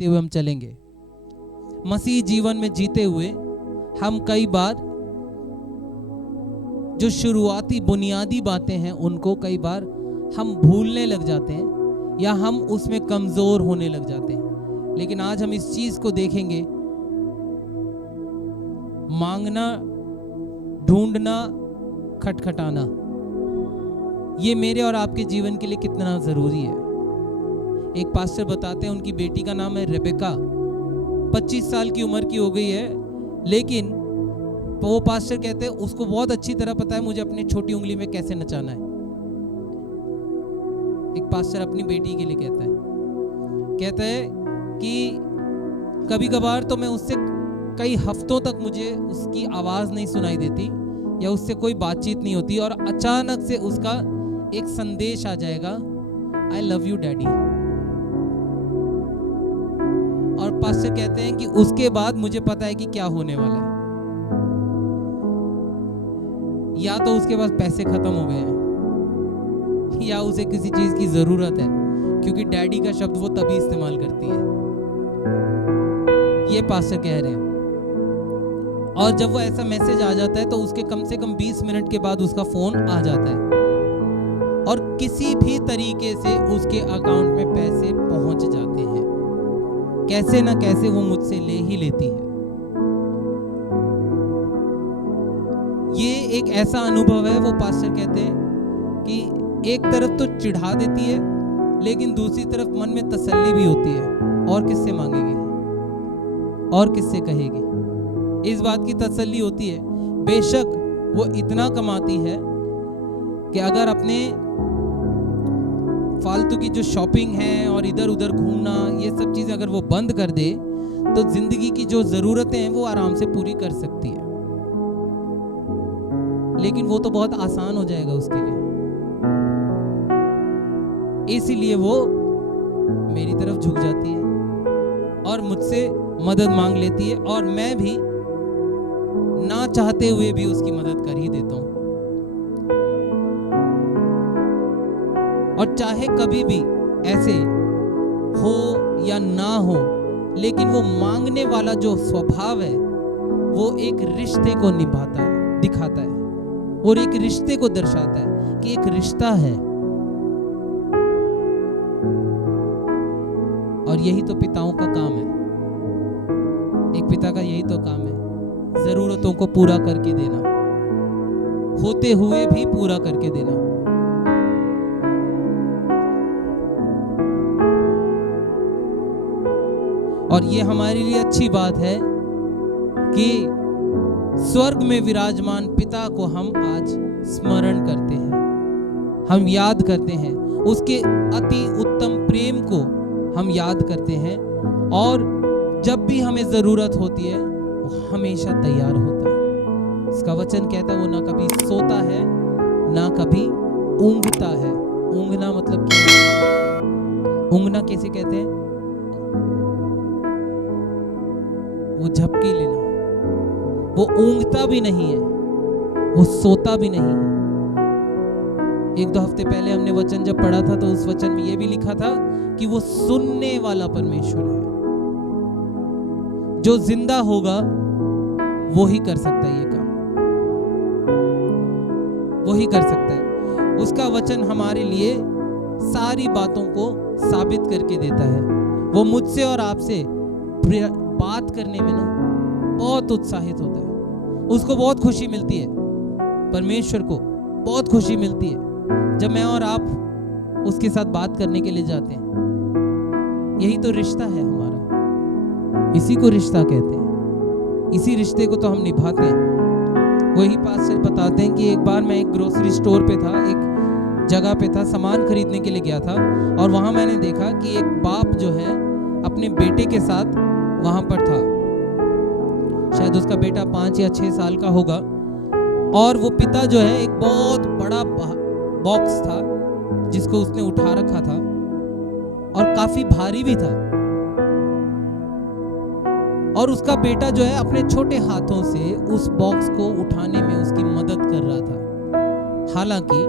देखते हुए हम चलेंगे। मसीह जीवन में जीते हुए हम कई बार जो शुरुआती बुनियादी बातें हैं उनको कई बार हम भूलने लग जाते हैं या हम उसमें कमजोर होने लग जाते हैं। लेकिन आज हम इस चीज को देखेंगे, मांगना, ढूंढना, खटखटाना, ये मेरे और आपके जीवन के लिए कितना जरूरी है। एक पास्टर बताते हैं, उनकी बेटी का नाम है रेबेका, 25 साल की उम्र की हो गई है, लेकिन वो पास्टर कहते हैं उसको बहुत अच्छी तरह पता है मुझे अपनी छोटी उंगली में कैसे नचाना है। एक पास्टर अपनी बेटी के लिए कहता है कि कभी कभार तो मैं उससे कई हफ्तों तक मुझे उसकी आवाज नहीं सुनाई देती या उससे कोई बातचीत नहीं होती, और अचानक से उसका एक संदेश आ जाएगा, आई लव यू डैडी। और पास्टर कहते हैं कि उसके बाद मुझे पता है कि क्या होने वाला है। या तो उसके पास पैसे खत्म हो गए हैं या उसे किसी चीज की जरूरत है, क्योंकि डैडी का शब्द वो तभी इस्तेमाल करती है। ये पास्टर कह रहे हैं। और जब वो ऐसा मैसेज आ जाता है तो उसके कम से कम 20 मिनट के बाद उसका फोन आ जाता है और किसी भी तरीके से उसके अकाउंट में पैसे पहुंच जाते हैं। कैसे ना कैसे वो मुझसे ले ही लेती है। ये एक ऐसा अनुभव है, वो पास्टर कहते हैं कि एक तरफ तो चिढ़ा देती है, लेकिन दूसरी तरफ मन में तसल्ली भी होती है। और किससे मांगेगी और किससे कहेगी, इस बात की तसल्ली होती है। बेशक वो इतना कमाती है कि अगर अपने फालतू की जो शॉपिंग है और इधर उधर घूमना, ये सब चीजें अगर वो बंद कर दे तो जिंदगी की जो जरूरतें हैं वो आराम से पूरी कर सकती है। लेकिन वो तो बहुत आसान हो जाएगा उसके लिए, इसीलिए वो मेरी तरफ झुक जाती है और मुझसे मदद मांग लेती है, और मैं भी ना चाहते हुए भी उसकी मदद कर ही देता हूं। और चाहे कभी भी ऐसे हो या ना हो, लेकिन वो मांगने वाला जो स्वभाव है वो एक रिश्ते को निभाता है, दिखाता है, और एक रिश्ते को दर्शाता है कि एक रिश्ता है। और यही तो पिताओं का काम है। एक पिता का यही तो काम है, जरूरतों को पूरा करके देना, होते हुए भी पूरा करके देना। और ये हमारे लिए अच्छी बात है कि स्वर्ग में विराजमान पिता को हम आज स्मरण करते हैं, हम याद करते हैं, उसके अति उत्तम प्रेम को हम याद करते हैं, और जब भी हमें जरूरत होती है वो हमेशा तैयार होता है। इसका वचन कहता है वो ना कभी सोता है ना कभी ऊंघता है। ऊंघना मतलब क्या? ऊंघना कैसे कहते हैं? वो झपकी लेना। वो ऊंघता भी नहीं है, वो सोता भी नहीं है। 1-2 हफ्ते पहले हमने वचन जब पढ़ा था तो उस वचन में ये भी लिखा था कि वो सुनने वाला परमेश्वर है। जो जिंदा होगा वो ही कर सकता है ये काम, वो ही कर सकता है। उसका वचन हमारे लिए सारी बातों को साबित करके देता है। वो मुझसे और आपसे बात करने में ना बहुत उत्साहित होता है। उसको बहुत खुशी मिलती है, परमेश्वर को बहुत खुशी मिलती है जब मैं और आप उसके साथ बात करने के लिए जाते हैं। यही तो रिश्ता है हमारा, इसी को रिश्ता कहते हैं। इसी रिश्ते को तो हम निभाते हैं। वही पास्टर बताते हैं कि एक बार मैं एक ग्रोसरी स्टोर पे था, एक जगह पे था, सामान खरीदने के लिए गया था, और वहां मैंने देखा कि एक बाप जो है अपने बेटे के साथ वहां पर था। शायद उसका बेटा 5 या 6 साल का होगा, और वो पिता जो है एक बहुत बड़ा बॉक्स था जिसको उसने उठा रखा था, और काफी भारी भी था, और उसका बेटा जो है अपने छोटे हाथों से उस बॉक्स को उठाने में उसकी मदद कर रहा था। हालांकि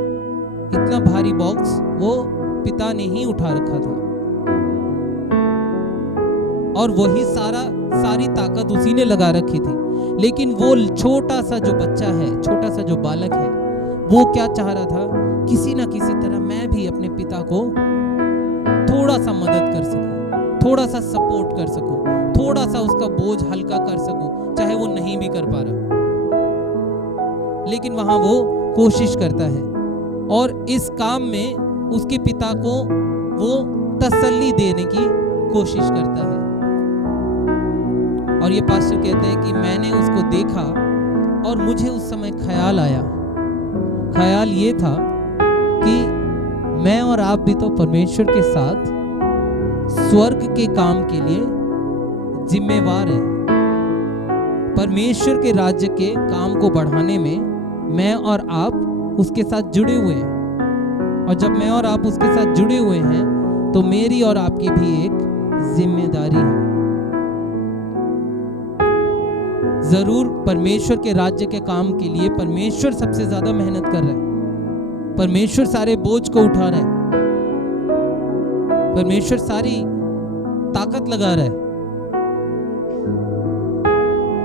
इतना भारी बॉक्स वो पिता ने ही उठा रखा था। और वही सारी ताकत उसी ने लगा रखी थी। लेकिन वो छोटा सा जो बच्चा है, छोटा सा जो बालक है, वो क्या चाह रहा था, किसी ना किसी तरह मैं भी अपने पिता को थोड़ा सा मदद कर सकूं, थोड़ा सा सपोर्ट कर सकूं, थोड़ा सा उसका बोझ हल्का कर सकूं, चाहे वो नहीं भी कर पा रहा, लेकिन वहां वो कोशिश करता है। और इस काम में उसके पिता को वो तसल्ली देने की कोशिश करता है। और ये पास्टर कहते हैं कि मैंने उसको देखा और मुझे उस समय ख्याल आया। ख्याल ये था कि मैं और आप भी तो परमेश्वर के साथ स्वर्ग के काम के लिए जिम्मेवार है। परमेश्वर के राज्य के काम को बढ़ाने में मैं और आप उसके साथ जुड़े हुए हैं। और जब मैं और आप उसके साथ जुड़े हुए हैं तो मेरी और आपकी भी एक जिम्मेदारी है। जरूर परमेश्वर के राज्य के काम के लिए परमेश्वर सबसे ज्यादा मेहनत कर रहा है, परमेश्वर सारे बोझ को उठा रहा है, परमेश्वर सारी ताकत लगा रहा है,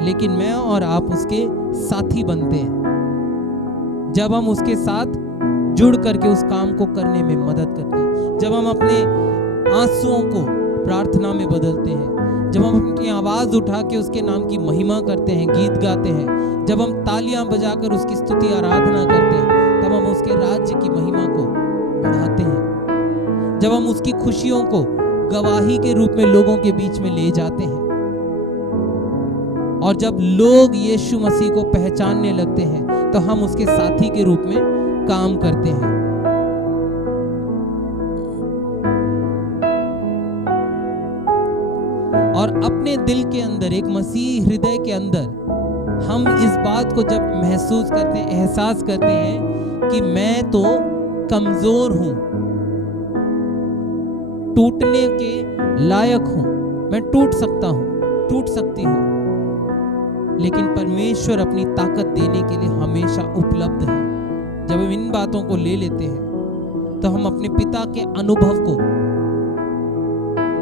लेकिन मैं और आप उसके साथी बनते हैं जब हम उसके साथ जुड़ करके उस काम को करने में मदद करते हैं, जब हम अपने आंसुओं को प्रार्थना में बदलते हैं, जब हम अपनी आवाज उठा के उसके नाम की महिमा करते हैं, गीत गाते हैं, जब हम तालियां बजाकर उसकी स्तुति आराधना करते हैं, तब हम उसके राज्य की महिमा को बढ़ाते हैं, जब हम उसकी खुशियों को गवाही के रूप में लोगों के बीच में ले जाते हैं। और जब लोग यीशु मसीह को पहचानने लगते हैं तो हम उसके साथी के रूप में काम करते हैं। और अपने दिल के अंदर, एक मसीह हृदय के अंदर हम इस बात को जब महसूस करते हैं, एहसास करते हैं कि मैं तो कमजोर हूं, टूटने के लायक हूं, मैं टूट सकता हूं, टूट सकती हूं, लेकिन परमेश्वर अपनी ताकत देने के लिए हमेशा उपलब्ध है। जब हम इन बातों को ले लेते हैं तो हम अपने पिता के अनुभव को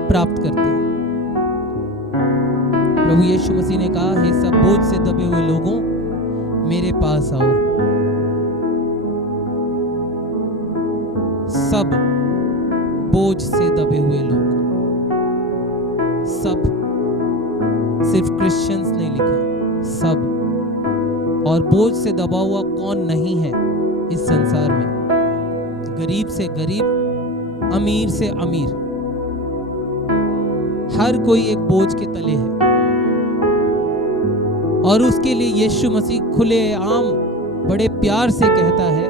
प्राप्त करते हैं। प्रभु यीशु मसीह ने कहा, हे सब बोझ से दबे हुए लोगों, मेरे पास आओ। सब बोझ से दबे हुए लोग, सब, सिर्फ क्रिश्चियंस ने लिखा, सब। और बोझ से दबा हुआ कौन नहीं है इस संसार में? गरीब से गरीब, अमीर से अमीर, हर कोई एक बोझ के तले है। और उसके लिए यीशु मसीह खुले आम बड़े प्यार से कहता है,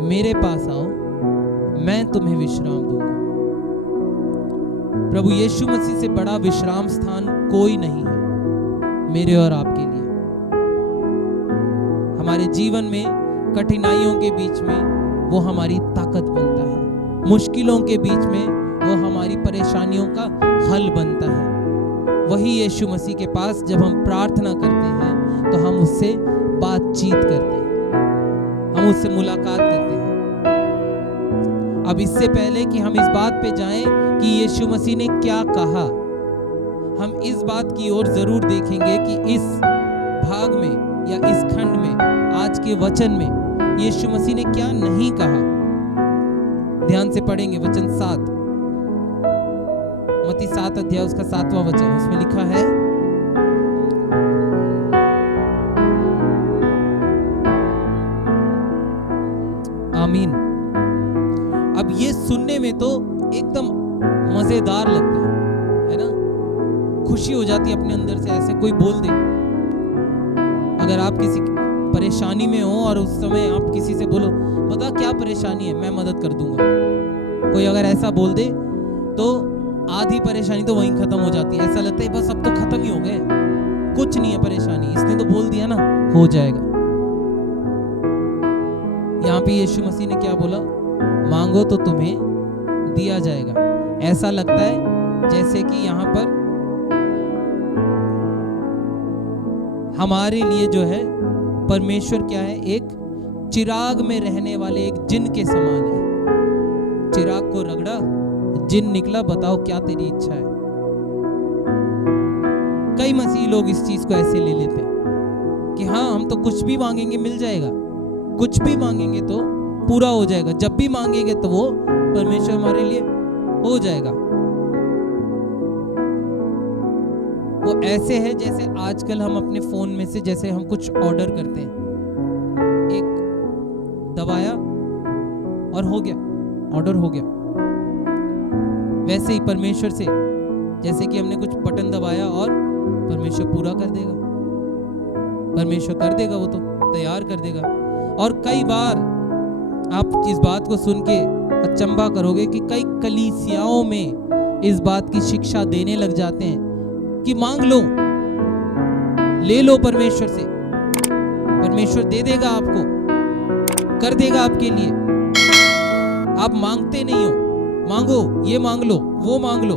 मेरे पास आओ, मैं तुम्हें विश्राम दूंगा। प्रभु यीशु मसीह से बड़ा विश्राम स्थान कोई नहीं है मेरे और आपके लिए। हमारे जीवन में कठिनाइयों के बीच में वो हमारी ताकत बनता है, मुश्किलों के बीच में वो हमारी परेशानियों का हल बनता है। वही यीशु मसीह के पास जब हम प्रार्थना करते हैं तो हम उससे बातचीत करते हैं, हम उससे मुलाकात करते हैं। अब इससे पहले कि हम इस बात पे जाएं कि यीशु मसीह ने क्या कहा, हम इस बात की ओर जरूर देखेंगे कि इस भाग में या इस खंड में, आज के वचन में यीशु मसीह ने क्या नहीं कहा। ध्यान से पढ़ेंगे वचन 7, मत्ती 7 अध्याय उसका 7वां वचन, उसमें लिखा है, आमीन। अब ये सुनने में तो एकदम मजेदार लगता है ना? खुशी हो जाती है अपने अंदर से, ऐसे कोई बोल दे। अगर आप किसी परेशानी में हो और उस समय आप किसी से बोलो, बता क्या परेशानी है, मैं मदद कर दूंगा, कोई अगर ऐसा बोल दे तो आधी परेशानी तो वहीं खत्म हो जाती है। ऐसा लगता है बस अब तो खत्म ही हो गए, कुछ नहीं है परेशानी, इसने तो बोल दिया ना, हो जाएगा। यहाँ पे यीशु मसीह ने क्या बोला? मांगो तो तुम्हें दिया जाएगा। ऐसा लगता है जैसे कि यहाँ पर हमारे लिए जो है परमेश्वर क्या है, एक चिराग में रहने वाले एक जिन के समान है। चिराग को रगड़ा, जिन निकला, बताओ क्या तेरी इच्छा है। कई मसीही लोग इस चीज को ऐसे ले लेते हैं कि हाँ, हम तो कुछ भी मांगेंगे मिल जाएगा, कुछ भी मांगेंगे तो पूरा हो जाएगा, जब भी मांगेंगे तो वो परमेश्वर हमारे लिए हो जाएगा। वो ऐसे है जैसे आजकल हम अपने फोन में से, जैसे हम कुछ ऑर्डर करते हैं, एक दबाया और हो गया, ऑर्डर हो गया। वैसे ही परमेश्वर से, जैसे कि हमने कुछ बटन दबाया और परमेश्वर पूरा कर देगा, परमेश्वर कर देगा, वो तो तैयार कर देगा। और कई बार आप इस बात को सुन के अचंभा करोगे कि कई कलीसियाओं में इस बात की शिक्षा देने लग जाते हैं कि मांग लो, ले लो परमेश्वर से, परमेश्वर दे देगा आपको, कर देगा आपके लिए। आप मांगते नहीं हो, मांगो, ये मांग लो, वो मांग लो।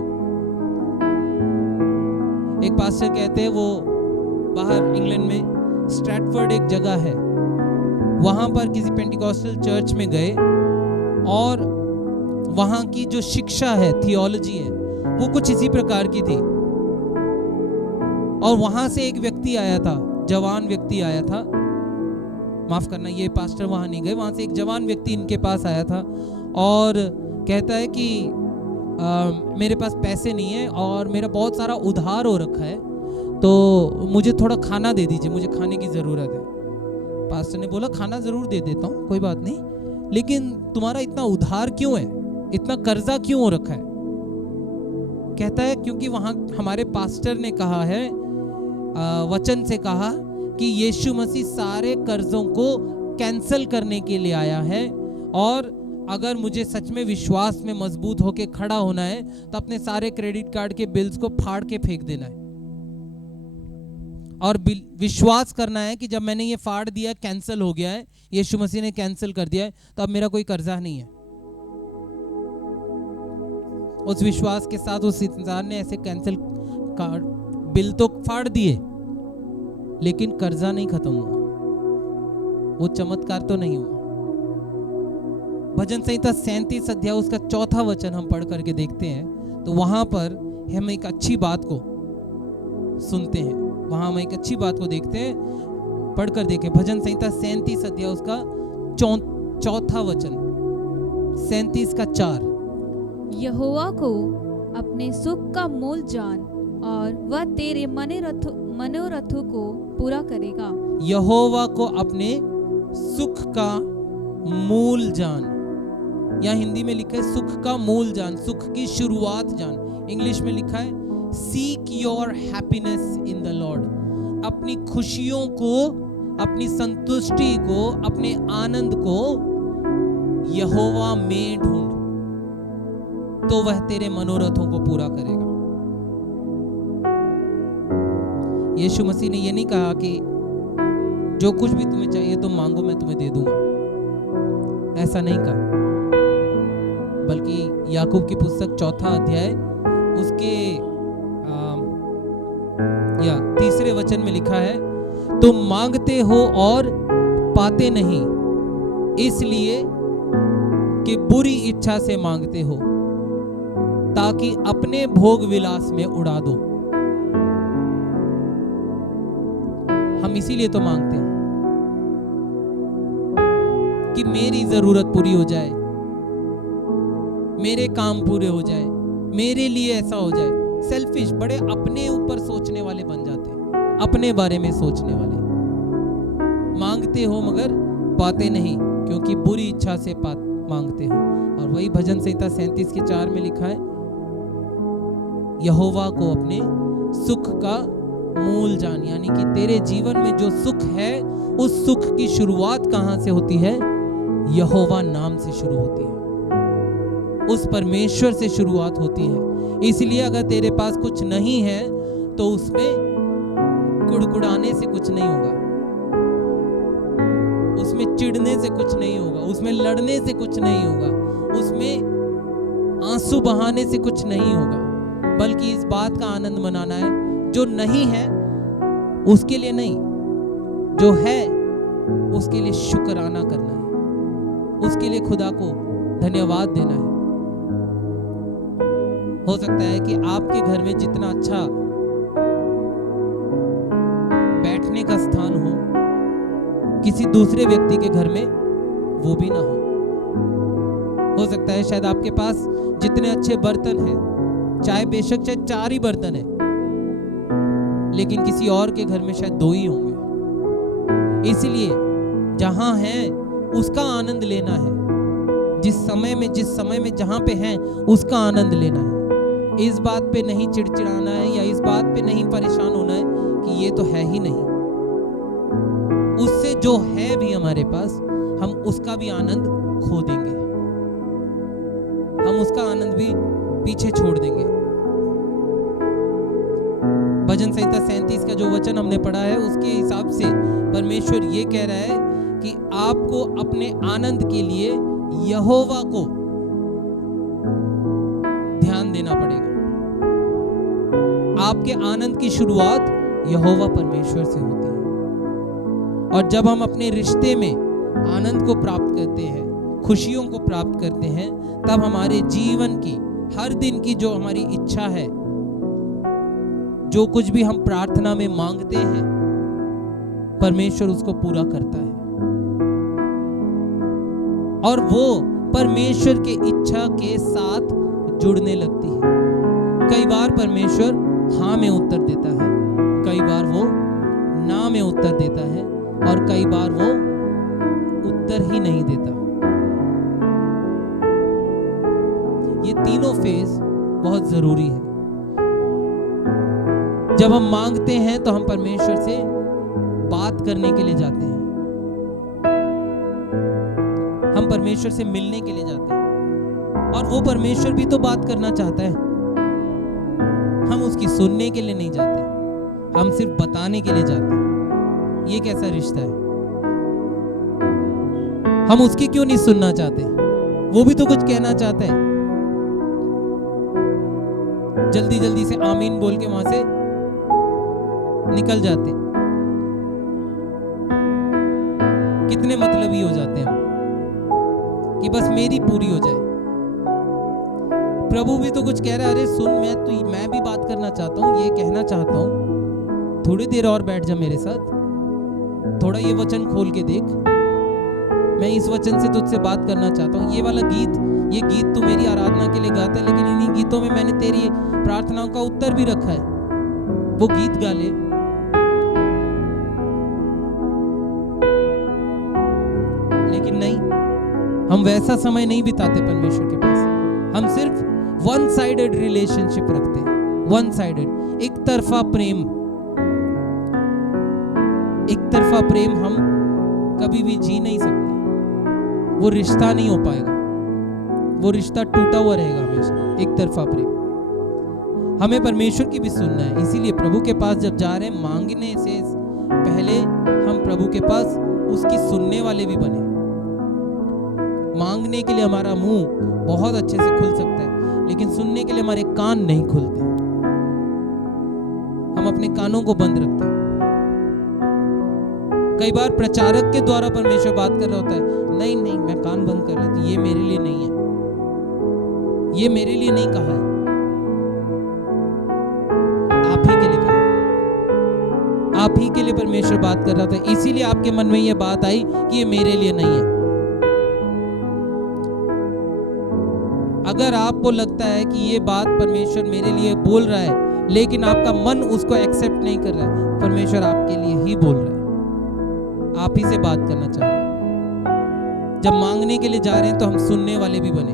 एक पास्टर कहते हैं, वो बाहर इंग्लैंड में स्ट्रैटफोर्ड एक जगह है, वहां पर किसी पेंटिकॉस्टल चर्च में गए और वहां की जो शिक्षा है, थियोलॉजी है, वो कुछ इसी प्रकार की थी। और वहां से एक व्यक्ति आया था, जवान व्यक्ति आया था, माफ करना, ये पास्टर वहां नहीं गए, वहां से एक जवान व्यक्ति इनके पास आया था और कहता है कि मेरे पास पैसे नहीं है और मेरा बहुत सारा उधार हो रखा है, तो मुझे थोड़ा खाना दे दीजिए, मुझे खाने की ज़रूरत है। पास्टर ने बोला, खाना ज़रूर दे देता हूँ, कोई बात नहीं, लेकिन तुम्हारा इतना उधार क्यों है, इतना कर्जा क्यों हो रखा है? कहता है, क्योंकि वहाँ हमारे पास्टर ने कहा है, वचन से कहा कि यीशु मसीह सारे कर्जों को कैंसिल करने के लिए आया है, और अगर मुझे सच में विश्वास में मजबूत होकर खड़ा होना है तो अपने सारे क्रेडिट कार्ड के बिल्स को फाड़ के फेंक देना है और विश्वास करना है कि जब मैंने ये फाड़ दिया, कैंसिल हो गया है, यीशु मसीह ने कैंसिल कर दिया है, तो अब मेरा कोई कर्जा नहीं है। उस विश्वास के साथ उस इंसान ने ऐसे कैंसिल कार्ड बिल तो फाड़ दिए, लेकिन कर्जा नहीं खत्म हुआ, वो चमत्कार तो नहीं हुआ। भजन संहिता 37 अध्याय उसका 4 वचन हम पढ़ करके देखते हैं, तो वहां पर हम एक अच्छी बात को सुनते हैं, वहां हम एक अच्छी बात को देखते हैं, पढ़कर देखें। भजन संहिता 37 अध्याय उसका 4 वचन, 37 का 4। यहोवा को अपने सुख का मूल जान और वह तेरे मनोरथों को पूरा करेगा। यहोवा को अपने सुख का मूल जान, या हिंदी में लिखा है सुख का मूल जान, सुख की शुरुआत जान। इंग्लिश में लिखा है seek your happiness in the Lord. अपनी खुशियों को, अपनी संतुष्टि को, अपने आनंद को यहोवा में ढूंढ, तो वह तेरे मनोरथों को पूरा करेगा। यीशु मसीह ने यह नहीं कहा कि जो कुछ भी तुम्हें चाहिए तुम मांगो, मैं तुम्हें दे दूंगा, ऐसा नहीं कहा, बल्कि याकूब की पुस्तक 4 अध्याय उसके 3 वचन में लिखा है, तुम मांगते हो और पाते नहीं, इसलिए कि बुरी इच्छा से मांगते हो, ताकि अपने भोग विलास में उड़ा दो। हम इसीलिए तो मांगते हैं कि मेरी जरूरत पूरी हो जाए, मेरे काम पूरे हो जाए, मेरे लिए ऐसा हो जाए। सेल्फिश, बड़े अपने ऊपर सोचने वाले बन जाते हैं, अपने बारे में सोचने वाले। मांगते हो मगर पाते नहीं, क्योंकि बुरी इच्छा से मांगते हो। और वही भजन संहिता 37 के 4 में लिखा है, यहोवा को अपने सुख का मूल जान, यानी कि तेरे जीवन में जो सुख है, उस सुख की शुरुआत कहां से होती है? यहोवा नाम से शुरू होती है, उस परमेश्वर से शुरुआत होती है। इसलिए अगर तेरे पास कुछ नहीं है तो उसमें कुड़कुड़ाने से कुछ नहीं होगा, उसमें चिढ़ने से कुछ नहीं होगा, उसमें लड़ने से कुछ नहीं होगा, उसमें आंसू बहाने से कुछ नहीं होगा, बल्कि इस बात का आनंद मनाना है, जो नहीं है उसके लिए नहीं, जो है उसके लिए शुक्राना करना है, उसके लिए खुदा को धन्यवाद देना है। हो सकता है कि आपके घर में जितना अच्छा बैठने का स्थान हो किसी दूसरे व्यक्ति के घर में वो भी ना हो सकता है शायद आपके पास जितने अच्छे बर्तन हैं, चाहे बेशक चाहे 4 ही बर्तन है, लेकिन किसी और के घर में शायद 2 ही होंगे। इसलिए जहां है उसका आनंद लेना है, जिस समय में जहां पे है उसका आनंद लेना है। इस बात पे नहीं चिड़चिड़ाना है या इस बात पे नहीं परेशान होना है कि ये तो है ही नहीं। उससे जो है भी हमारे पास, हम उसका भी आनंद खो देंगे, हम उसका आनंद भी पीछे छोड़ देंगे। भजन संहिता 37 का जो वचन हमने पढ़ा है उसके हिसाब से परमेश्वर ये कह रहा है कि आपको अपने आनंद के लिए यहोवा को ध्यान देना पड़ेगा। आपके आनंद की शुरुआत यहोवा परमेश्वर से होती है। और जब हम अपने रिश्ते में आनंद को प्राप्त करते हैं, खुशियों को प्राप्त करते हैं, तब हमारे जीवन की हर दिन की जो हमारी इच्छा है, जो कुछ भी हम प्रार्थना में मांगते हैं, परमेश्वर उसको पूरा करता है। और वो परमेश्वर के इच्छा के साथ जुड़ने लगती है। कई बार परमेश्वर हाँ में उत्तर देता है, कई बार वो ना में उत्तर देता है, और कई बार वो उत्तर ही नहीं देता। ये तीनों फेज बहुत जरूरी है। जब हम मांगते हैं तो हम परमेश्वर से बात करने के लिए जाते हैं, हम परमेश्वर से मिलने के लिए जाते हैं, और वो परमेश्वर भी तो बात करना चाहता है। हम उसकी सुनने के लिए नहीं जाते, हम सिर्फ बताने के लिए जाते हैं। ये कैसा रिश्ता है? हम उसकी क्यों नहीं सुनना चाहते? वो भी तो कुछ कहना चाहता है। जल्दी जल्दी से आमीन बोल के वहां से निकल जाते, कितने मतलबी हो जाते हैं कि बस मेरी पूरी हो जाए। प्रभु भी तो कुछ कह रहा है, अरे सुन, मैं भी बात करना चाहता हूँ, ये कहना चाहता हूँ, थोड़ी देर और बैठ जा मेरे साथ, थोड़ा ये वचन खोल के देख, मैं इस वचन से तुझसे बात करना चाहता हूँ। ये गीत तू मेरी आराधना के लिए गाता है, लेकिन इन्हीं गीतों में मैंने तेरी प्रार्थनाओं का उत्तर भी रखा है, वो गीत गा ले। लेकिन नहीं, हम वैसा समय नहीं बिताते परमेश्वर के पास। हम सिर्फ वन साइडेड रिलेशनशिप रखते हैं, वन साइडेड, एक तरफा प्रेम हम कभी भी जी नहीं सकते। वो रिश्ता नहीं हो पाएगा, वो रिश्ता टूटा हुआ रहेगा हमेशा। एक तरफा प्रेम, हमें परमेश्वर की भी सुनना है। इसीलिए प्रभु के पास जब जा रहे हैं, मांगने से पहले हम प्रभु के पास उसकी सुनने वाले भी बने। मांगने के लिए हमारा मुंह बहुत अच्छे से खुल सकता है, लेकिन सुनने के लिए हमारे कान नहीं खुलते। हम अपने कानों को बंद रखते हैं। कई बार प्रचारक के द्वारा परमेश्वर बात कर रहा होता है, नहीं मैं कान बंद कर लेती, ये मेरे लिए नहीं है, ये मेरे लिए नहीं कहा है, आप ही के लिए कहा है। आप ही के लिए परमेश्वर बात कर रहा था, इसीलिए आपके मन में ये बात आई कि ये मेरे लिए नहीं है। अगर आपको लगता है कि ये बात परमेश्वर मेरे लिए बोल रहा है, लेकिन आपका मन उसको एक्सेप्ट नहीं कर रहा है, परमेश्वर आपके लिए ही बोल रहा है, आप ही से बात करना चाह रहे हैं। जब मांगने के लिए जा रहे हैं तो हम सुनने वाले भी बने।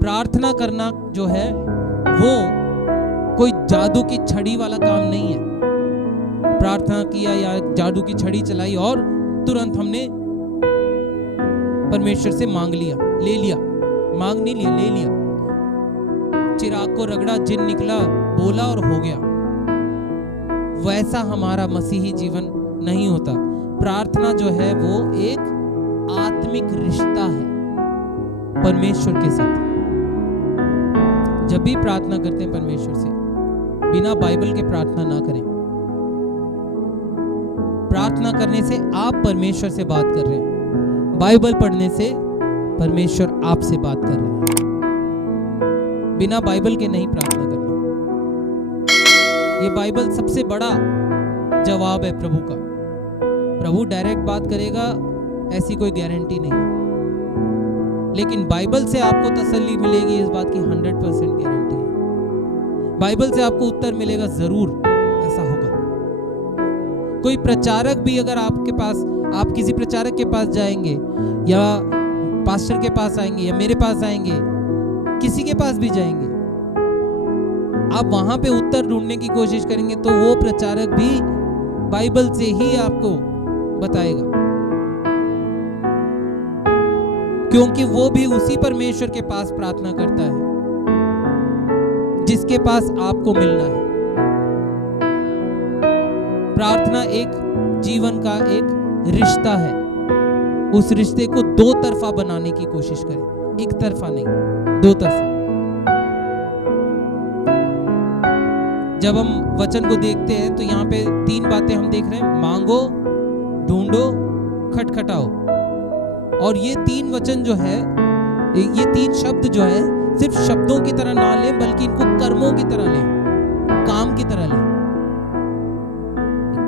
प्रार्थना करना जो है वो कोई जादू की छड़ी वाला काम नहीं है। प्रार्थना किया या जादू की छड़ी चलाई और तुरंत हमने परमेश्वर से मांग लिया, ले लिया, मांग नहीं लिया, ले लिया। चिराग को रगड़ा, जिन निकला, बोला और हो गया। वैसा हमारा मसीही जीवन नहीं होता। प्रार्थना जो है वो एक आत्मिक रिश्ता है परमेश्वर के साथ। जब भी प्रार्थना करते हैं परमेश्वर से, बिना बाइबल के प्रार्थना ना करें। प्रार्थना करने से आप परमेश्वर से बात कर रहे हैं, बाइबल पढ़ने से परमेश्वर आपसे बात कर रहे हैं। बिना बाइबल के नहीं प्रार्थना करना। ये बाइबल सबसे बड़ा जवाब है प्रभु का। प्रभु डायरेक्ट बात करेगा ऐसी कोई गारंटी नहीं, लेकिन बाइबल से आपको तसल्ली मिलेगी इस बात की 100% गारंटी है। बाइबल से आपको उत्तर मिलेगा, जरूर ऐसा होगा। कोई प्रचारक भी अगर आपके पास, आप किसी प्रचारक के पास जाएंगे या पास्टर के पास आएंगे या मेरे पास आएंगे, किसी के पास भी जाएंगे, आप वहां पे उत्तर ढूंढने की कोशिश करेंगे तो वो प्रचारक भी बाइबल से ही आपको बताएगा, क्योंकि वो भी उसी परमेश्वर के पास प्रार्थना करता है जिसके पास आपको मिलना है। प्रार्थना एक जीवन का एक रिश्ता है, उस रिश्ते को दो तरफा बनाने की कोशिश करें, एक तरफा नहीं, दो तरफा। जब हम वचन को देखते हैं तो यहाँ पे 3 बातें हम देख रहे हैं, मांगो, ढूंढो, खटखटाओ। और ये 3 वचन जो है, ये 3 शब्द जो है, सिर्फ शब्दों की तरह ना लें, बल्कि इनको कर्मों की तरह लें, काम की तरह लें।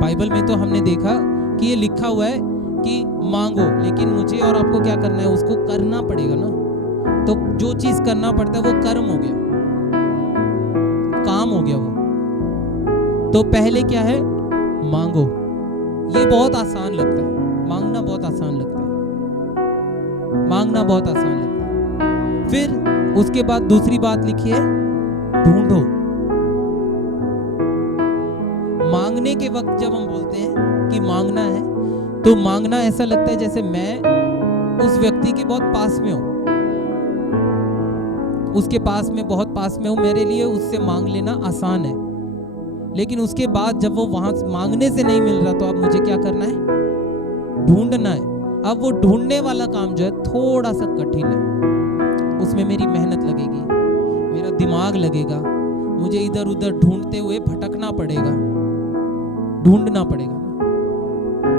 बाइबल में तो हमने देखा कि ये लिखा हुआ है कि मांगो, लेकिन मुझे और आपको क्या करना है, उसको करना पड़ेगा ना। तो जो चीज करना पड़ता है वो कर्म हो गया, काम हो गया वो। तो पहले क्या है, मांगो। ये बहुत आसान लगता है, मांगना बहुत आसान लगता है, मांगना बहुत आसान लगता है। फिर उसके बाद दूसरी बात लिखी है, ढूंढो। मांगने के वक्त जब हम बोलते हैं कि मांगना है, तो मांगना ऐसा लगता है जैसे मैं उस व्यक्ति के बहुत पास में हूं, उसके पास में, बहुत पास में हूं, मेरे लिए उससे मांग लेना आसान है। लेकिन उसके बाद जब वो वहां मांगने से नहीं मिल रहा, तो अब मुझे क्या करना है, ढूंढना है। अब वो ढूंढने वाला काम जो है थोड़ा सा कठिन है, उसमें मेरी मेहनत लगेगी, मेरा दिमाग लगेगा, मुझे इधर उधर ढूंढते हुए भटकना पड़ेगा, ढूंढना पड़ेगा।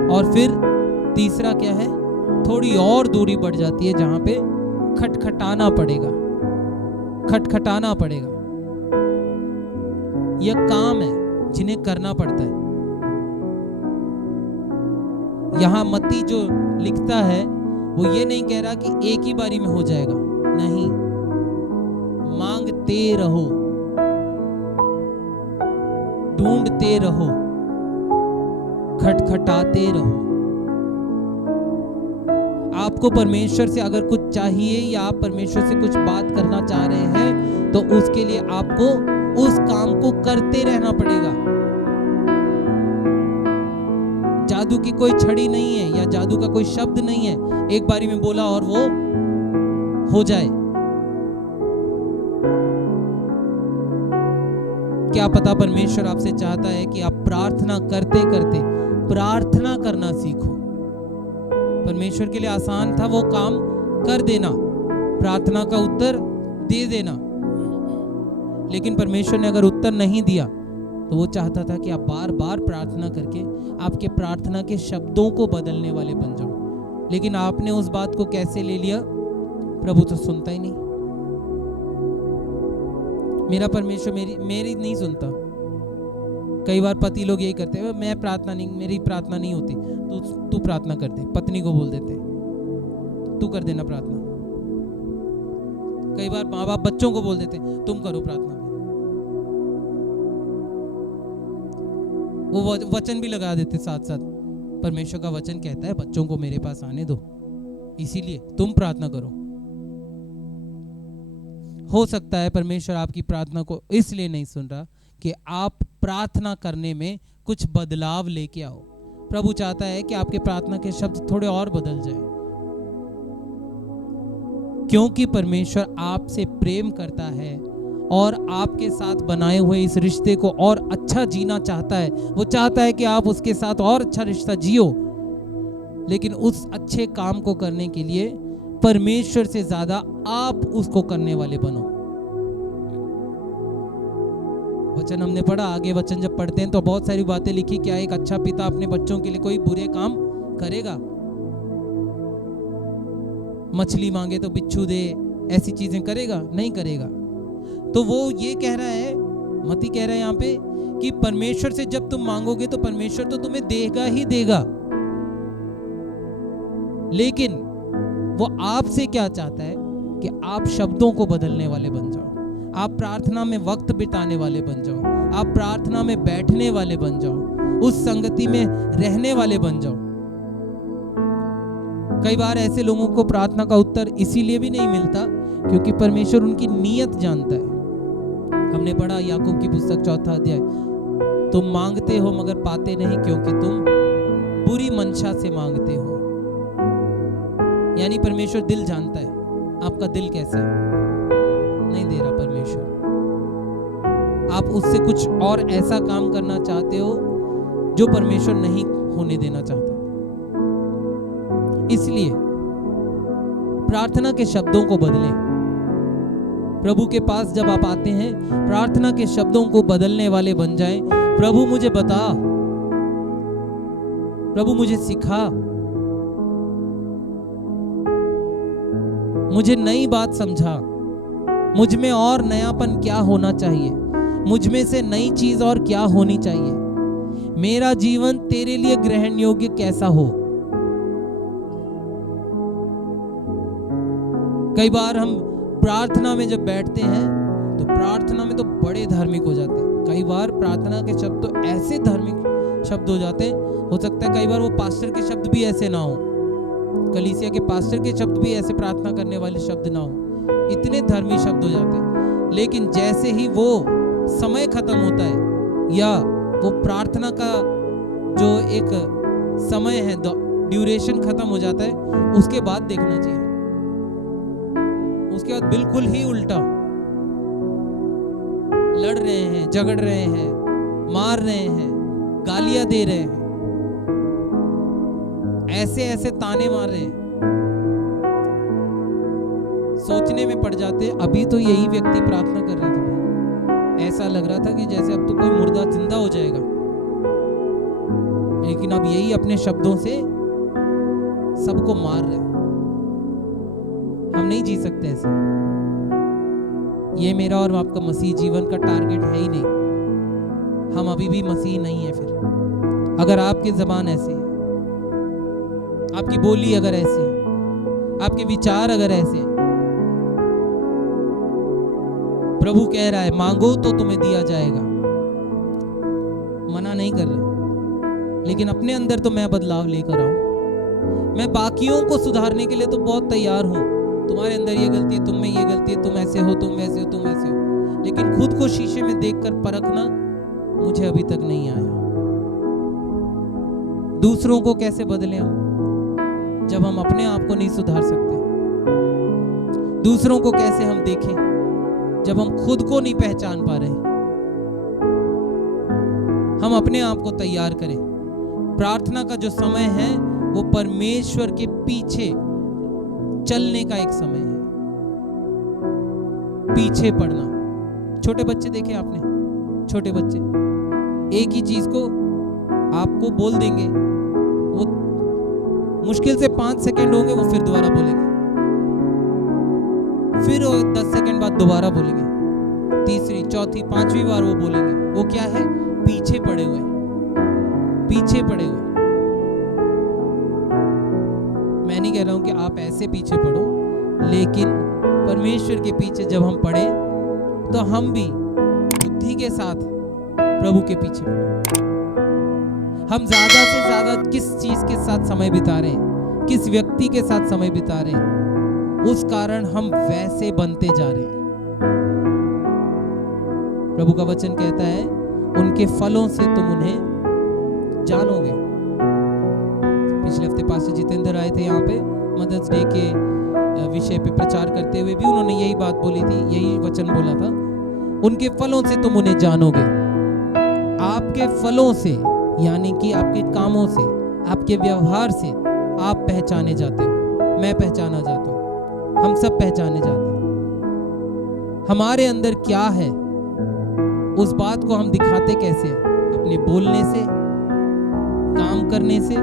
और फिर तीसरा क्या है, थोड़ी और दूरी बढ़ जाती है जहां पे खटखटाना पड़ेगा, खटखटाना पड़ेगा। यह काम है जिन्हें करना पड़ता है। यहां मत्ती जो लिखता है वो ये नहीं कह रहा कि एक ही बारी में हो जाएगा, नहीं, मांगते रहो, ढूंढते रहो, खटखटाते रहो। आपको परमेश्वर से अगर कुछ चाहिए या आप परमेश्वर से कुछ बात करना चाह रहे हैं, तो उसके लिए आपको उस काम को करते रहना पड़ेगा। जादू की कोई छड़ी नहीं है या जादू का कोई शब्द नहीं है, एक बारी में बोला और वो हो जाए। क्या पता परमेश्वर आपसे चाहता है कि आप प्रार्थना करते करते प्रार्थना करना सीखो। परमेश्वर के लिए आसान था वो काम कर देना, प्रार्थना का उत्तर दे देना, लेकिन परमेश्वर ने अगर उत्तर नहीं दिया तो वो चाहता था कि आप बार बार प्रार्थना करके आपके प्रार्थना के शब्दों को बदलने वाले बन जाओ। लेकिन आपने उस बात को कैसे ले लिया, प्रभु तो सुनता ही नहीं, मेरा परमेश्वर मेरी नहीं सुनता। कई बार पति लोग यही करते हैं, मैं प्रार्थना नहीं, मेरी प्रार्थना नहीं होती, तू प्रार्थना कर दे, पत्नी को बोल देते, तू कर देना प्रार्थना। कई बार माँ बाप बच्चों को बोल देते, तुम करो प्रार्थना। वो वचन भी लगा देते साथ साथ, परमेश्वर का वचन कहता है बच्चों को मेरे पास आने दो, इसीलिए तुम प्रार्थना करो। हो सकता है परमेश्वर आपकी प्रार्थना को इसलिए नहीं सुन रहा कि आप प्रार्थना करने में कुछ बदलाव लेके आओ। प्रभु चाहता है कि आपके प्रार्थना के शब्द थोड़े और बदल जाएं, क्योंकि परमेश्वर आपसे प्रेम करता है और आपके साथ बनाए हुए इस रिश्ते को और अच्छा जीना चाहता है। वो चाहता है कि आप उसके साथ और अच्छा रिश्ता जियो, लेकिन उस अच्छे काम को करने के लिए परमेश्वर से ज्यादा आप उसको करने वाले बनो। वचन हमने पढ़ा, आगे वचन जब पढ़ते हैं तो बहुत सारी बातें लिखी। क्या एक अच्छा पिता अपने बच्चों के लिए कोई बुरे काम करेगा? मछली मांगे तो बिच्छू दे, ऐसी चीजें करेगा? नहीं करेगा। तो वो ये कह रहा है, मती कह रहा है यहाँ पे कि परमेश्वर से जब तुम मांगोगे तो परमेश्वर तो तुम्हें देगा ही देगा। लेकिन वो आपसे क्या चाहता है कि आप शब्दों को बदलने वाले बन जाओ, आप प्रार्थना में वक्त बिताने वाले बन जाओ, आप प्रार्थना में बैठने वाले बन जाओ, उस संगति में रहने वाले बन जाओ। कई बार ऐसे लोगों को प्रार्थना का उत्तर इसीलिए भी नहीं मिलता क्योंकि परमेश्वर उनकी नीयत जानता है। हमने पढ़ा याकूब की पुस्तक 4 अध्याय, तुम मांगते हो मगर पाते नहीं क्योंकि तुम बुरी मंशा से मांगते हो। यानी परमेश्वर दिल जानता है, आपका दिल कैसा है। नहीं दे रहा परमेश्वर, आप उससे कुछ और ऐसा काम करना चाहते हो जो परमेश्वर नहीं होने देना चाहता। इसलिए प्रार्थना के शब्दों को बदलें। प्रभु के पास जब आप आते हैं, प्रार्थना के शब्दों को बदलने वाले बन जाएं। प्रभु मुझे बता, प्रभु मुझे सिखा, मुझे नई बात समझा, मुझ में और नयापन क्या होना चाहिए, मुझ में से नई चीज और क्या होनी चाहिए, मेरा जीवन तेरे लिए ग्रहण योग्य कैसा हो। कई बार हम प्रार्थना में जब बैठते हैं तो प्रार्थना में तो बड़े धार्मिक हो जाते हैं। कई बार प्रार्थना के शब्द तो ऐसे धार्मिक शब्द हो जाते हैं, हो सकता है कई बार वो पास्टर के शब्द भी ऐसे ना हो, कलीसिया के पास्टर के शब्द भी ऐसे प्रार्थना करने वाले शब्द ना हो, इतने धार्मिक शब्द हो जाते हैं। लेकिन जैसे ही वो समय खत्म होता है या वो प्रार्थना का जो एक समय है, ड्यूरेशन खत्म हो जाता है, उसके बाद देखना चाहिए। उसके बाद बिल्कुल ही उल्टा, लड़ रहे हैं, झगड़ रहे हैं, मार रहे हैं, गालियां दे रहे हैं, ऐसे ऐसे ताने मार रहे हैं। सोचने में पड़ जाते, अभी तो यही व्यक्ति प्रार्थना कर रहा था, ऐसा लग रहा था कि जैसे अब तो कोई मुर्दा जिंदा हो जाएगा, लेकिन अब यही अपने शब्दों से सबको मार रहे हैं। हम नहीं जी सकते ऐसे। ये मेरा और आपका मसीह जीवन का टारगेट है ही नहीं। हम अभी भी मसीह नहीं है। फिर अगर आपकी जबान ऐसी है, आपकी बोली अगर ऐसी है, आपके विचार अगर ऐसे हैं, प्रभु कह रहा है मांगो तो तुम्हें दिया जाएगा, मना नहीं कर रहा, लेकिन अपने अंदर तो मैं बदलाव लेकर आऊं। मैं बाकियों को सुधारने के लिए तो बहुत तैयार हूं, तुम्हारे अंदर ये गलती है, तुम में ये गलती है, तुम ऐसे हो, तुम वैसे हो, तुम वैसे हो, लेकिन खुद को शीशे में देखकर परखना मुझे अभी तक नहीं आया। दूसरों को कैसे बदलें हम जब हम अपने आप को नहीं सुधार सकते? दूसरों को कैसे हम देखें जब हम खुद को नहीं पहचान पा रहे? हम अपने आप को तैयार करें। प्रार्थना का जो समय है वो परमेश्वर के पीछे चलने का एक समय है, पीछे पड़ना। छोटे बच्चे देखे आपने? छोटे बच्चे एक ही चीज को आपको बोल देंगे, वो मुश्किल से 5 सेकंड होंगे, वो फिर दोबारा बोलेंगे, फिर 10 सेकंड बाद दोबारा बोलेंगे, तीसरी, चौथी, 5वीं बार वो बोलेंगे। वो क्या है? पीछे पड़े हुए, पीछे पड़े हुए। मैं नहीं कह रहा हूं कि आप ऐसे पीछे पड़ो, लेकिन परमेश्वर के पीछे जब हम पड़े तो हम भी बुद्धि के साथ प्रभु के पीछे पड़े। हम ज्यादा से ज्यादा किस चीज के साथ समय बिता रहे हैं, किस व्यक्ति के साथ समय बिता रहे हैं, उस कारण हम वैसे बनते जा रहे हैं। प्रभु का वचन कहता है उनके फलों से तुम उन्हें जानोगे। पिछले हफ्ते पास्टर जितेंद्र आए थे यहाँ पे, मदर्स डे के विषय पे प्रचार करते हुए भी उन्होंने यही बात बोली थी, यही वचन बोला था, उनके फलों से तुम उन्हें जानोगे। आपके फलों से यानी कि आपके कामों से, आपके व्यवहार से आप पहचाने जाते हो, मैं पहचाना जाता हूं, हम सब पहचाने जाते हैं। हमारे अंदर क्या है उस बात को हम दिखाते कैसे? अपने बोलने से, काम करने से,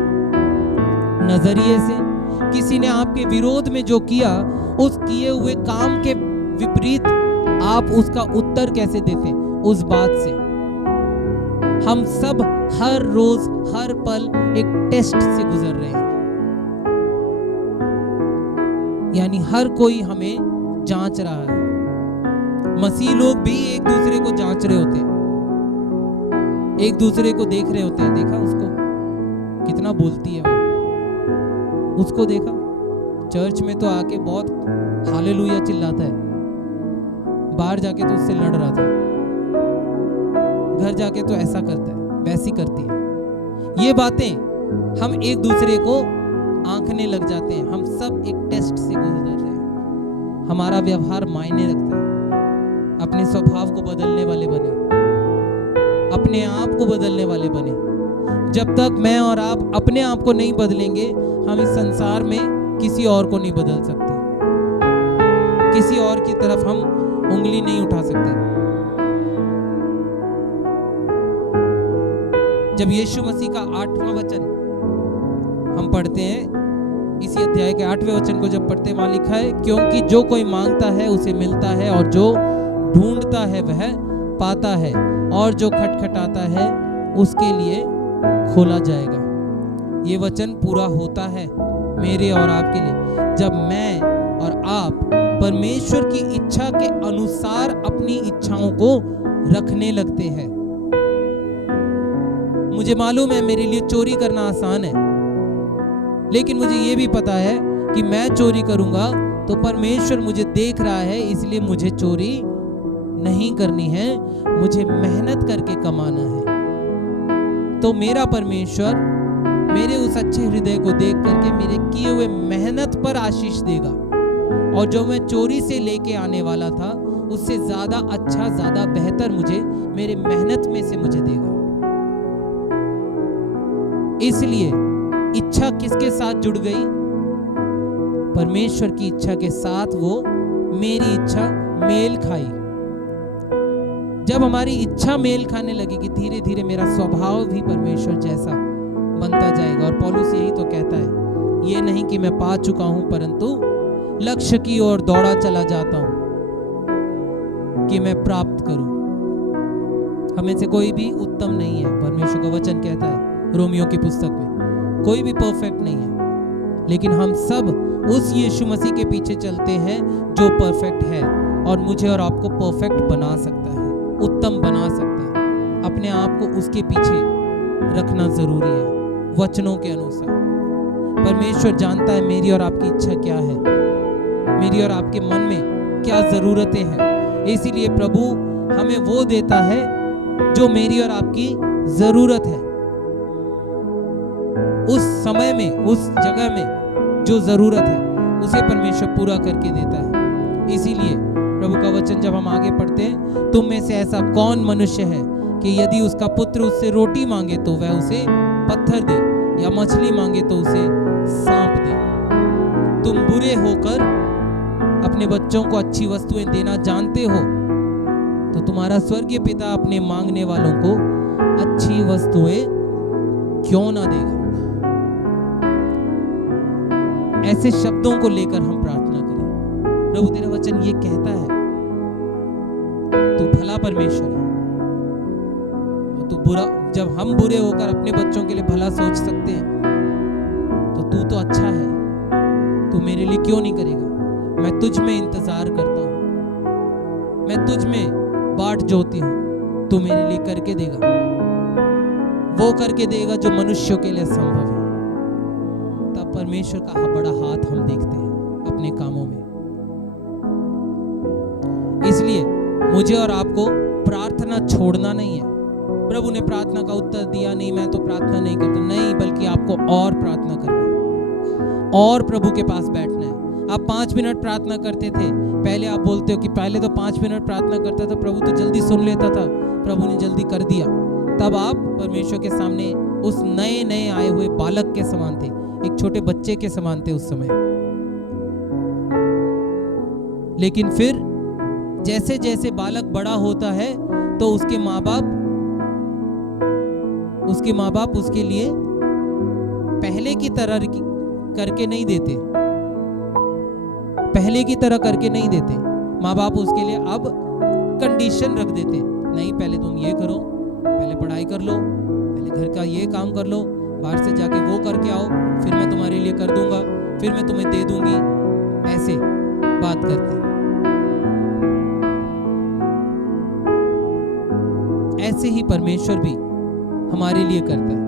नजरिए से। किसी ने आपके विरोध में जो किया, उस किए हुए काम के विपरीत आप उसका उत्तर कैसे देते? उस बात से। हम सब हर रोज हर पल एक टेस्ट से गुजर रहे हैं। यानी हर कोई हमें जांच रहा है। मसीह लोग भी एक दूसरे को जांच रहे होते हैं, एक दूसरे को देख रहे होते हैं। देखा उसको कितना बोलती है वो, उसको देखा चर्च में तो आके बहुत हालेलुया चिल्लाता है, बाहर जाके तो उससे लड़ रहा था, घर जाके तो ऐसा करता है, वैसी करती है। ये बातें हम एक दूसरे को आंकने लग जाते हैं। हम सब एक टेस्ट से गुजर रहे हैं। हमारा व्यवहार मायने रखता है। अपने स्वभाव को बदलने वाले बने, अपने आप को बदलने वाले बने। जब तक मैं और आप अपने आप को नहीं बदलेंगे, हम इस संसार में किसी और को नहीं बदल सकते, किसी और की तरफ हम उंगली नहीं उठा सकते। जब यीशु मसीह का 8वां वचन हम पढ़ते हैं, इसी अध्याय के 8वें वचन को जब पढ़ते हैं, वहां लिखा है, क्योंकि जो कोई मांगता है उसे मिलता है, और जो ढूंढता है वह पाता है, और जो खटखटाता है उसके लिए खोला जाएगा। ये वचन पूरा होता है मेरे और आपके लिए जब मैं और आप परमेश्वर की इच्छा के अनुसार अपनी इच्छाओं को रखने लगते हैं। मुझे मालूम है मेरे लिए चोरी करना आसान है, लेकिन मुझे ये भी पता है कि मैं चोरी करूंगा तो परमेश्वर मुझे देख रहा है, इसलिए मुझे चोरी नहीं करनी है, मुझे मेहनत करके कमाना है। तो मेरा परमेश्वर मेरे उस अच्छे हृदय को देख करके मेरे किए हुए मेहनत पर आशीष देगा, और जो मैं चोरी से लेके आने वाला था उससे ज्यादा अच्छा, ज्यादा बेहतर मुझे मेरे मेहनत में से मुझे देगा। इसलिए इच्छा किसके साथ जुड़ गई? परमेश्वर की इच्छा के साथ वो मेरी इच्छा मेल खाई। जब हमारी इच्छा मेल खाने लगेगी, धीरे धीरे मेरा स्वभाव भी परमेश्वर जैसा बनता जाएगा। और पौलुस यही तो कहता है, ये नहीं कि मैं पा चुका हूं, परंतु लक्ष्य की ओर दौड़ा चला जाता हूं कि मैं प्राप्त करूं। हमें से कोई भी उत्तम नहीं है। परमेश्वर का वचन कहता है रोमियो की पुस्तक में, कोई भी परफेक्ट नहीं है, लेकिन हम सब उस यीशु मसीह के पीछे चलते हैं जो परफेक्ट है, और मुझे और आपको परफेक्ट बना सकता है, उत्तम बना सकता है। अपने आप को उसके पीछे रखना जरूरी है, वचनों के अनुसार। परमेश्वर जानता है मेरी और आपकी इच्छा क्या है, मेरी और आपके मन में क्या जरूरतें हैं। इसीलिए प्रभु हमें वो देता है जो मेरी और आपकी जरूरत है, उस समय में, उस जगह में जो जरूरत है उसे परमेश्वर पूरा करके देता है। इसीलिए प्रभु का वचन जब हम आगे पढ़ते हैं, तुम में से ऐसा कौन मनुष्य है कि यदि उसका पुत्र उससे रोटी मांगे तो वह उसे पत्थर दे, या मछली मांगे तो उसे सांप दे। तुम बुरे होकर अपने बच्चों को अच्छी वस्तुएं देना जानते हो, तो तुम्हारा स्वर्गीय पिता अपने मांगने वालों को अच्छी वस्तुएं क्यों ना देगा। ऐसे शब्दों को लेकर हम प्रार्थना करें। प्रभु तेरा वचन ये कहता है, तू भला परमेश्वर है, तू बुरा, जब हम बुरे होकर अपने बच्चों के लिए भला सोच सकते हैं, तो तू तो अच्छा है, तू मेरे लिए क्यों नहीं करेगा? मैं तुझ में इंतजार करता हूं, मैं तुझ में बाट जोती हूं, तू मेरे लिए करके देगा, वो करके देगा जो मनुष्यों के लिए संभव है। तब परमेश्वर का बड़ा हाथ हम देखते हैं अपने कामों में। इसलिए मुझे और आपको प्रार्थना छोड़ना नहीं है। प्रभु ने प्रार्थना का उत्तर दिया, नहीं मैं तो प्रार्थना नहीं करता, नहीं, बल्कि आपको और प्रार्थना करनी है, और प्रभु के पास बैठना है। आप 5 मिनट प्रार्थना करते थे, पहले आप बोलते हो कि पहले तो 5 मिनट प्रार्थना करता था, प्रभु तो जल्दी सुन लेता था, प्रभु ने जल्दी कर दिया। तब आप परमेश्वर के सामने उस नए नए आए हुए बालक के समान थे, एक छोटे बच्चे के समान थे उस समय। लेकिन फिर जैसे जैसे बालक बड़ा होता है तो उसके माँ बाप उसके लिए पहले की तरह करके नहीं देते, पहले की तरह करके नहीं देते। माँ बाप उसके लिए अब कंडीशन रख देते, नहीं पहले तुम ये करो, पहले पढ़ाई कर लो, पहले घर का ये काम कर लो, बाहर से जाके वो करके आओ, फिर मैं तुम्हारे लिए कर दूंगा, फिर मैं तुम्हें दे दूंगी। ऐसे बात करते हैं। ऐसे ही परमेश्वर भी हमारे लिए करता है।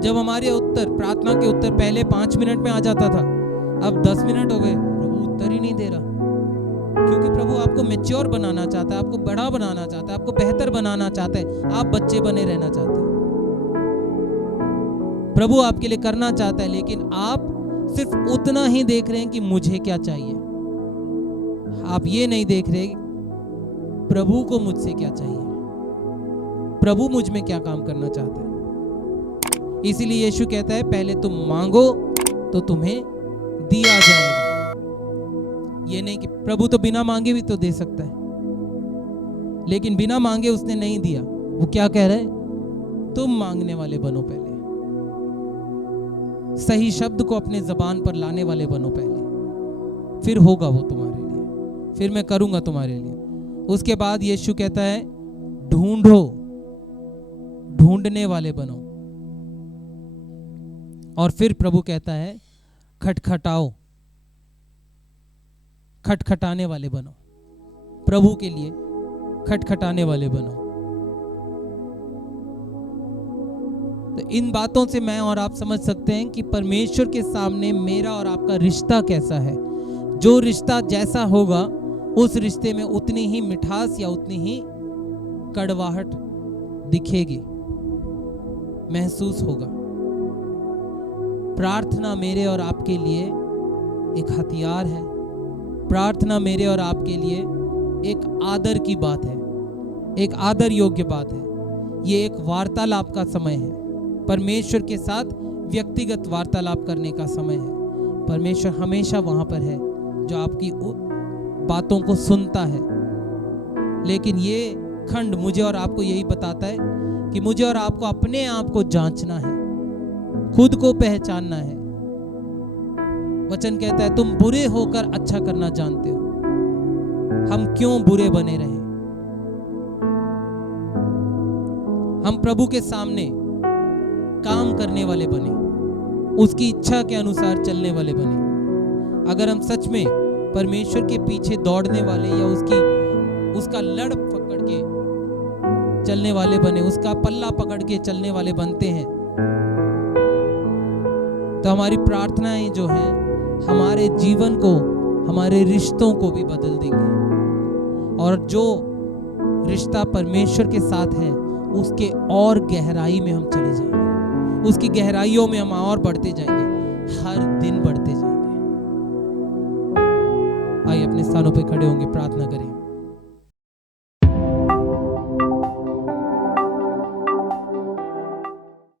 जब हमारे उत्तर, प्रार्थना के उत्तर पहले 5 मिनट में आ जाता था, अब 10 मिनट हो गए, प्रभु उत्तर ही नहीं दे रहा। क्योंकि प्रभु आपको मैच्योर बनाना चाहता है, आपको बड़ा बनाना चाहता है, आपको बेहतर बनाना चाहता है। आप बच्चे बने रहना चाहते हैं, प्रभु आपके लिए करना चाहता है, लेकिन आप सिर्फ उतना ही देख रहे हैं कि मुझे क्या चाहिए। आप ये नहीं देख रहे प्रभु को मुझसे क्या चाहिए, प्रभु मुझ में क्या काम करना चाहता है। इसीलिए यीशु कहता है पहले तुम मांगो तो तुम्हें दिया जाएगा। ये नहीं कि प्रभु तो बिना मांगे भी तो दे सकता है, लेकिन बिना मांगे उसने नहीं दिया। वो क्या कह रहा है, तुम मांगने वाले बनो, पहले सही शब्द को अपने जबान पर लाने वाले बनो पहले, फिर होगा वो तुम्हारे लिए, फिर मैं करूंगा तुम्हारे लिए। उसके बाद यीशु कहता है ढूंढो, ढूंढने वाले बनो। और फिर प्रभु कहता है खटखटाओ, खटखटाने वाले बनो, प्रभु के लिए खटखटाने वाले बनो। तो इन बातों से मैं और आप समझ सकते हैं कि परमेश्वर के सामने मेरा और आपका रिश्ता कैसा है। जो रिश्ता जैसा होगा, उस रिश्ते में उतनी ही मिठास या उतनी ही कड़वाहट दिखेगी, महसूस होगा। प्रार्थना मेरे और आपके लिए एक हथियार है। प्रार्थना मेरे और आपके लिए एक आदर की बात है, एक आदर योग्य बात है। ये एक वार्तालाप का समय है, परमेश्वर के साथ व्यक्तिगत वार्तालाप करने का समय है। परमेश्वर हमेशा वहां पर है जो आपकी बातों को सुनता है। लेकिन ये खंड मुझे और आपको यही बताता है कि मुझे और आपको अपने आप को जांचना है, खुद को पहचानना है। वचन कहता है तुम बुरे होकर अच्छा करना जानते हो। हम क्यों बुरे बने रहे? हम प्रभु के सामने काम करने वाले बने, उसकी इच्छा के अनुसार चलने वाले बने। अगर हम सच में परमेश्वर के पीछे दौड़ने वाले या उसका लड़ पकड़ के चलने वाले बने, उसका पल्ला पकड़ के चलने वाले बनते हैं, तो हमारी प्रार्थनाएं जो हैं हमारे जीवन को, हमारे रिश्तों को भी बदल देंगे। और जो रिश्ता परमेश्वर के साथ है उसके और गहराई में हम चले जाएंगे, उसकी गहराइयों में हम और बढ़ते जाएंगे, हर दिन बढ़ते जाएंगे। आइए अपने स्थानों पे खड़े होंगे, प्रार्थना करें।